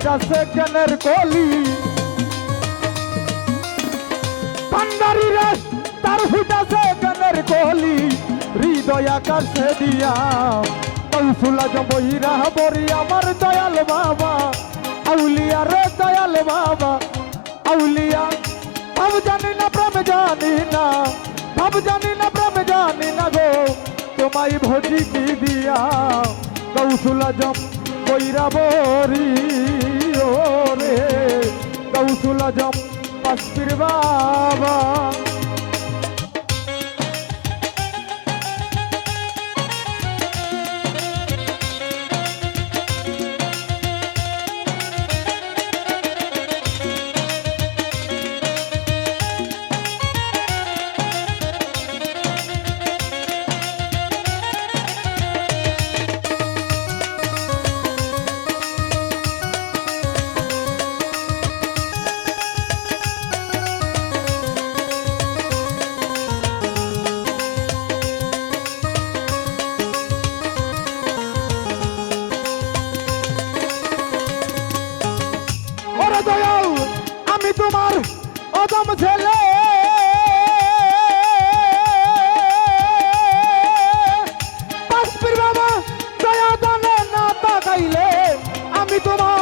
ফুটাছে জ্ঞানের কলি ভান্ডারি রে তার ফুটাছে জ্ঞানের কলি হৃদয় আকাশে দিয়া কৌশলা জবইরা বরি আমার দয়াল বাবা আউলিয়া রে দয়াল বাবা আউলিয়া ভাব জানি না প্রেম জানি না ভাব জানি না প্রেম জানি না গো তোমায় ভজি কি দিয়া কৌশলা জম কইরা বরি ও রে কৌশলা জম পাস্তির বাবা দয়াল আমি তোমার অদম ছেলে পাঁচপির বাবা দয়া দানে না তাকাইলে আমি তোমার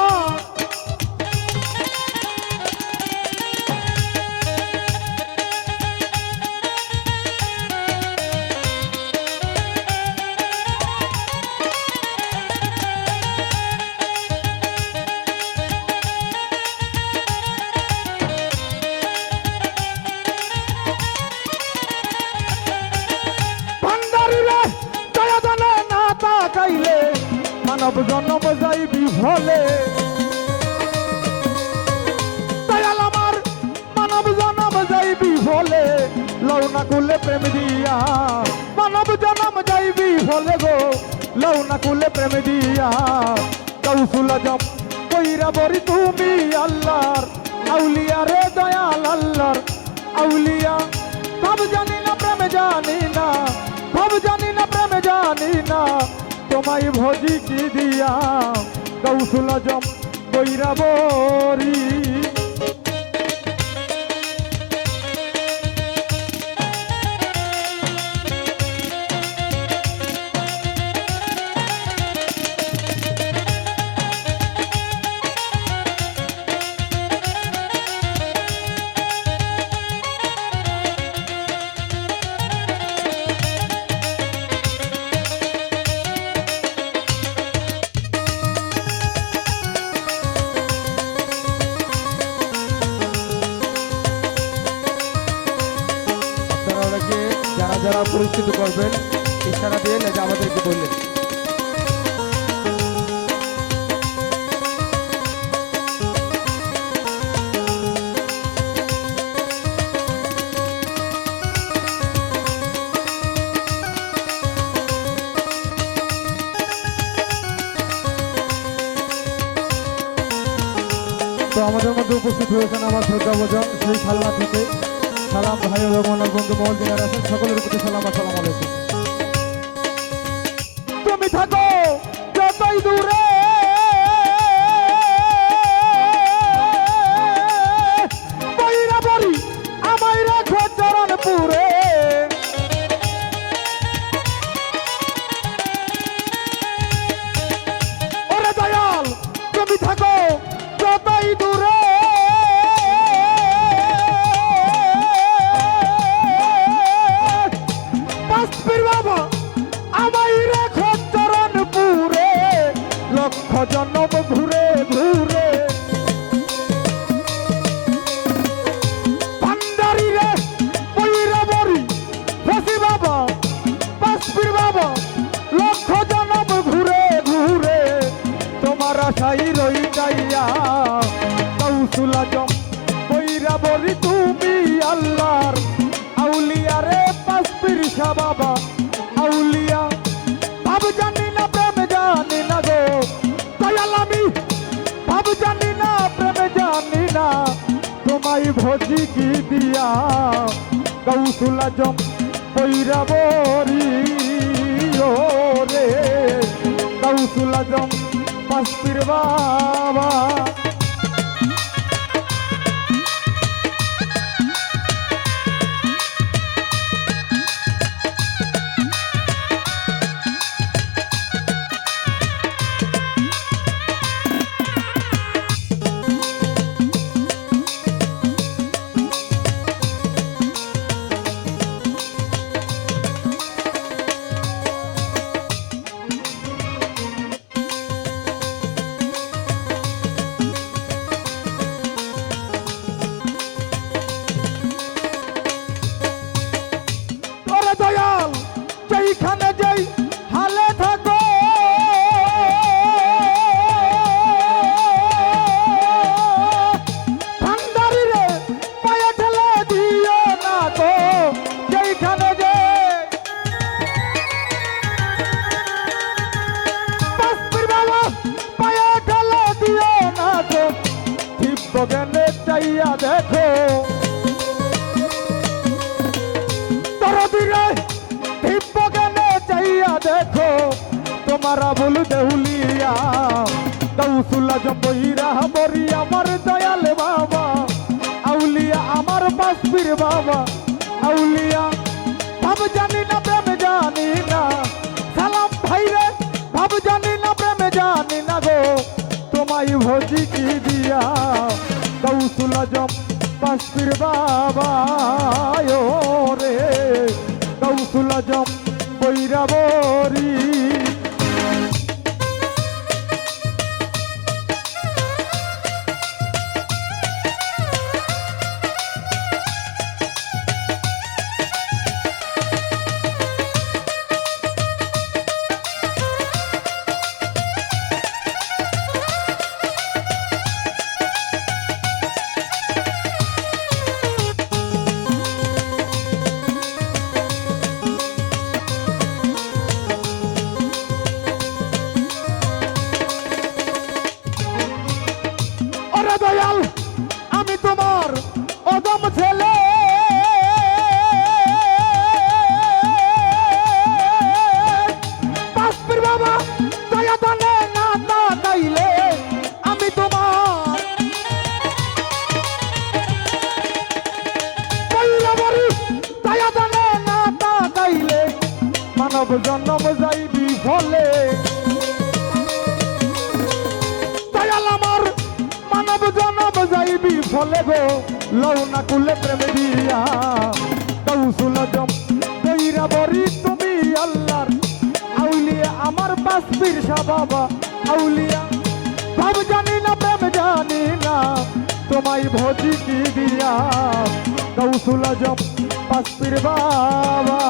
মানব জন্ম যাইবি ফলে দয়াল আমার মানব জন্ম যাইবি ফলে লৌনা কুলে প্রেম দিয়া মানব জন্ম যাইবি ফলে গো লৌনা কুলে প্রেম দিয়া কৌশলা জম কইরা বরি তুমি আল্লাহর আউলিয়া রে দয়াল আল্লাহর আউলিয়া ভাব জানি না প্রেম জানি না ভাব জানি না প্রেম জানি না তোমায় ভজি কি দিয়া কৌশলা জম কইরা বরি যারা যারা পরিচিত করবেন ইশারা দিয়ে লেগে আমাদেরকে বললেন তো আমাদের মধ্যে উপস্থিত হয়েছেন আমার শ্রদ্ধাভাজন সেই খালনা থেকে সালাম ভাই ও বন্ধু মহল যারা আছেন সকলের প্রতি সালাম আসসালামু আলাইকুম তুমি থাকো যতই দূরে বইরা বরি আমায় রাখো চরণপুরে ওরে দয়াল তুমি থাকো যতই দূরে জন্ম ঘুরে ঘুরে ভান্ডারি রে বইরা বরি ফসি বাবা পাঁচপির বাবা লক্ষ জন্ম ঘুরে ঘুরে তোমার আশাই রই যাইয়া কৌশলা জম বইরা বরি তুমি আল্লাহর আউলিয়া রে পাঁচপির শাহ বাবা আউলিয়া ভাব জানি না প্রেম জানি না গো ভাব জানি না প্রেম জানি না তোমায় ভজি কি দিয়া কৌশলা জম কইরা বরি ও রে কৌশলা জম পাঁচপির বাবা দেখো দরদিরে দিব্য জ্ঞানে চাইয়া দেখো তোমার আবুল দেউলিয়া গৌসুল্লা জম্বইরা বরি আমার দয়াল বাবা আউলিয়া আমার বাসপীর বাবা আউলিয়া ভাব জানি না প্রেম জানি না সালাম ভাইরে ভাব জানি না প্রেম জানি না গো তোমায় ভোজি কি দিয়া গৌসুল্লা জম বাসপীর বাবা ও রে গৌসুল্লা জম বইরা বরি দয়াল আমি তোমার অদম ছেলে বাসপীর বাবা দয়া দানে না না গাইলে আমি তোমার দয়া দানে না না গাইলে মানব জন্ম যাইবি ফলে দয়াল আমার মানব জনম যাইবি ফলে গো লও না কুলে প্রেম দিয়া কৌশল জম কইরা বরি তুমি আল্লাহর আউলিয়া আমার বাসপীর শাহ বাবা আউলিয়া ভাব জানি না প্রেম জানি না তোমায় ভোজি কি দিয়া কৌশল জম বাসপীর বাবা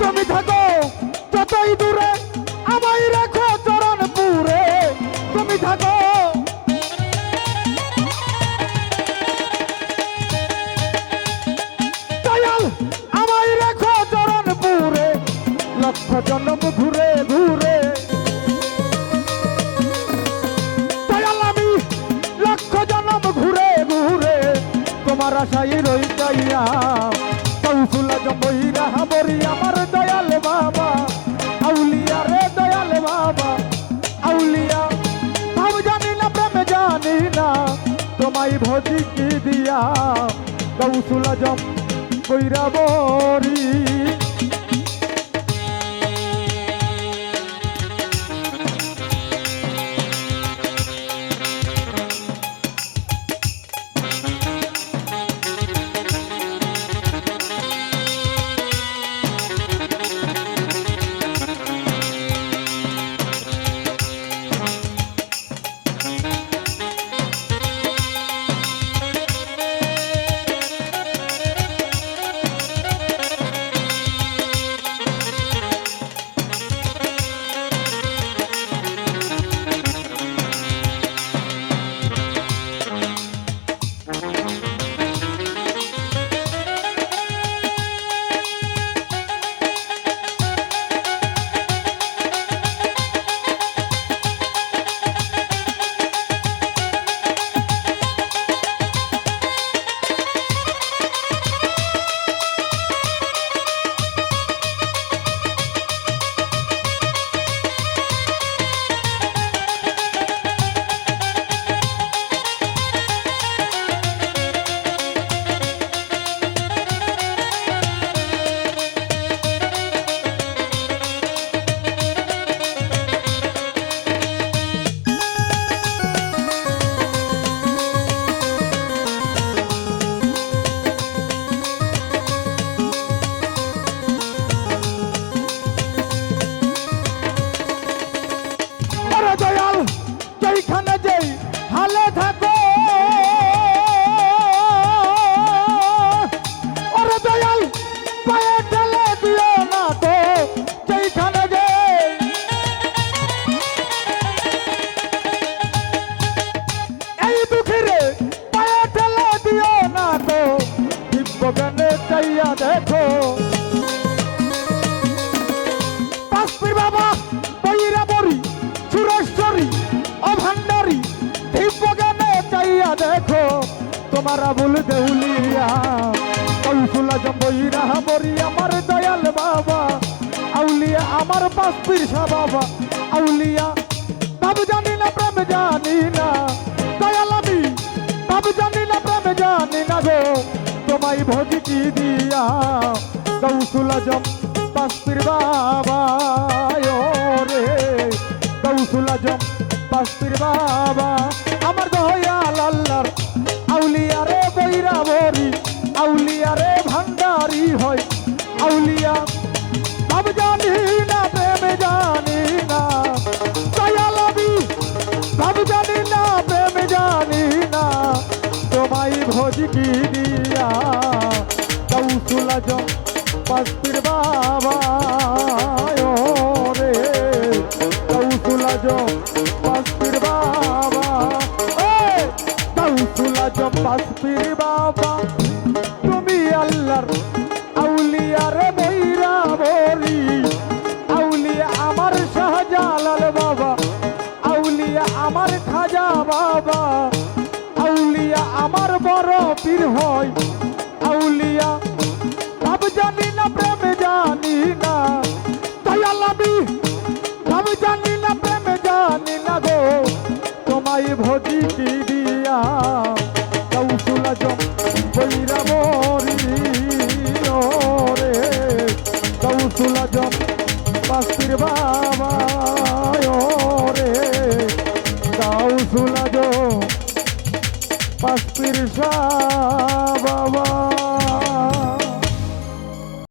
তুমি থাকো যতই দূরে আমায় রাখো চরণপুরে তুমি থাকো দয়াল আমায় রাখো চরণপুরে লক্ষ জন্ম ঘুরে ঘুরে দয়াল আমি লক্ষ জন্ম ঘুরে ঘুরে তোমার আশাই রই চাইয়া কৌশল জম্বইরা বরি আমার দয়াল বাবা আউলিয়া রে দয়াল বাবা আউলিয়া ভাব জানি না প্রেম জানি না তোমায় ভোজি কি দিয়া কৌশল জম্বইরা বরি তোমার আবুল দেউলিয়া কৌশুলা জম্বইরা মরি আমার দয়াল বাবা আউলিয়া আমার পাস্তির শাহ বাবা আউলিয়া বাবু জানি না প্রেম জানি না দয়াল আমি বাবু জানি না প্রেম জানি না গো তোমায় ভোজি কি দিয়া কৌশুলা জম পাস্তির বাবা রে কৌশুলা জম পাস্তির বাবা আমার দয়াল আল্লাহর আউলিয়া রে বৈরা বরি আউলিয়া রে ভান্ডারি হয় আউলিয়া ভাব জানি না প্রেম জানি না দয়াল আমি ভাব জানি না প্রেম জানি না তোমায় ভোজি কি দিয়া কৌশুলা জম পাস্তির বাবা রে কৌশুলা জম পাস্তির বাবা কৌশুলা জম পাস্তির বাবা তুমি আল্লাহর আউলিয়া রে বৈরা বলি আউলিয়া আমার শাহজালাল বাবা আউলিয়া আমার খাজা বাবা আউলিয়া আমার বড় পীর হয় আউলিয়া ভাব জানি না প্রেম জানি না দয়াল আমি ভাব জানি না প্রেম জানি না গো তোমায় ভোজি কি দিয়া কৌশুলা জম বৈরা মরি রে কৌশুলা জম পাস্তির বাবা রে কৌশুলা জম পাস্তির শাহ বাবা